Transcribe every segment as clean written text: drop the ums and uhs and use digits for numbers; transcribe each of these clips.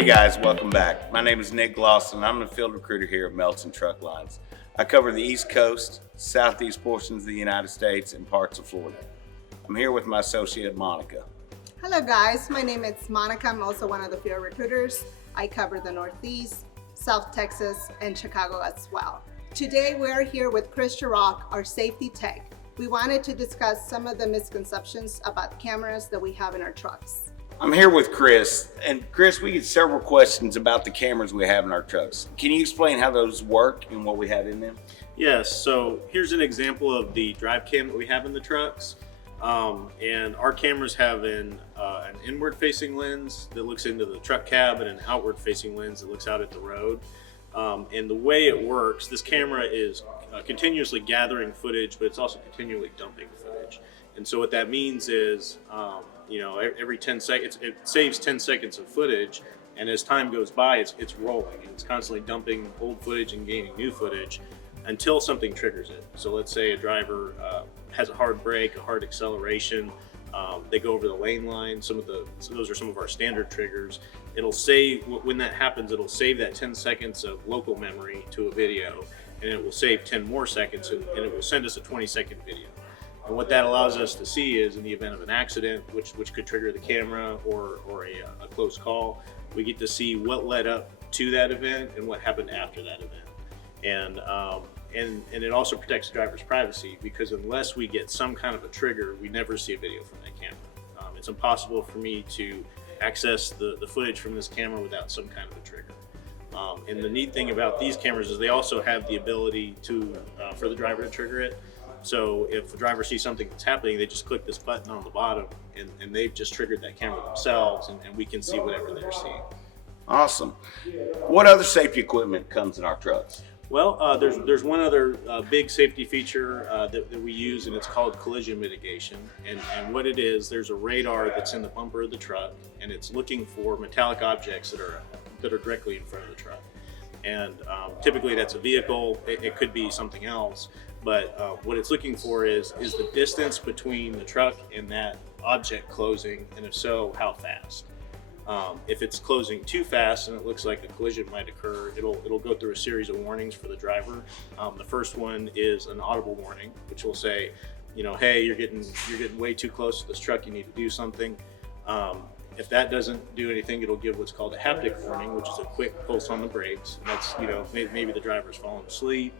Hey guys, welcome back. My name is Nick Glosson. I'm the field recruiter here at Melton Truck Lines. I cover the East Coast, Southeast portions of the United States, and parts of Florida. I'm here with my associate, Monica. Hello guys, my name is Monica. I'm also one of the field recruiters. I cover the Northeast, South Texas, and Chicago as well. Today we're here with Chris Sharrock, our safety tech. We wanted to discuss some of the misconceptions about cameras that we have in our trucks. I'm here with Chris, and Chris, we get several questions about the cameras we have in our trucks. Can you explain how those work and what we have in them? Yes, so here's an example of the drive cam that we have in the trucks. And our cameras have an inward facing lens that looks into the truck cab and an outward facing lens that looks out at the road. And the way it works, this camera is continuously gathering footage, but it's also continually dumping footage. And so what that means is, every 10 seconds, it saves 10 seconds of footage, and as time goes by, it's rolling, and it's constantly dumping old footage and gaining new footage until something triggers it. So let's say a driver has a hard brake, a hard acceleration, they go over the lane line. So those are some of our standard triggers. It'll save, when that happens, it'll save that 10 seconds of local memory to a video, and it will save 10 more seconds, and it will send us a 20-second video. And what that allows us to see is, in the event of an accident, which could trigger the camera or a close call, we get to see what led up to that event and what happened after that event. And it also protects the driver's privacy, because unless we get some kind of a trigger, we never see a video from that camera. It's impossible for me to access the footage from this camera without some kind of a trigger. And the neat thing about these cameras is they also have the ability for the driver to trigger it. So if the driver sees something that's happening, they just click this button on the bottom, and they've just triggered that camera themselves, and we can see whatever they're seeing. Awesome. What other safety equipment comes in our trucks? Well, there's one other big safety feature that we use, and it's called collision mitigation. And what it is, there's a radar that's in the bumper of the truck, and it's looking for metallic objects that are directly in front of the truck. And typically that's a vehicle. It could be something else. But what it's looking for is the distance between the truck and that object closing, and if so, how fast. If it's closing too fast and it looks like a collision might occur, it'll go through a series of warnings for the driver. The first one is an audible warning, which will say, hey, you're getting way too close to this truck. You need to do something. If that doesn't do anything, it'll give what's called a haptic warning, which is a quick pulse on the brakes. And that's, maybe the driver's falling asleep.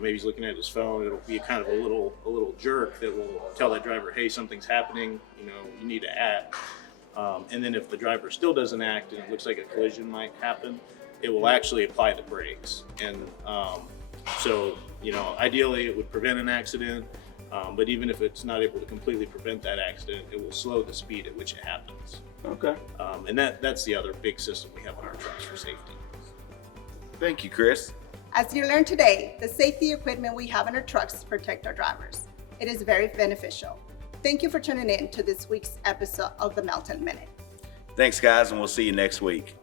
Maybe he's looking at his phone. It'll be kind of a little jerk that will tell that driver, hey, something's happening, you need to act. And then if the driver still doesn't act and it looks like a collision might happen, it will actually apply the brakes. And so ideally it would prevent an accident, but even if it's not able to completely prevent that accident, it will slow the speed at which it happens. Okay. And that's the other big system we have on our trucks for safety. Thank you, Chris. As you learned today, the safety equipment we have in our trucks protect our drivers. It is very beneficial. Thank you for tuning in to this week's episode of the Melton Minute. Thanks, guys, and we'll see you next week.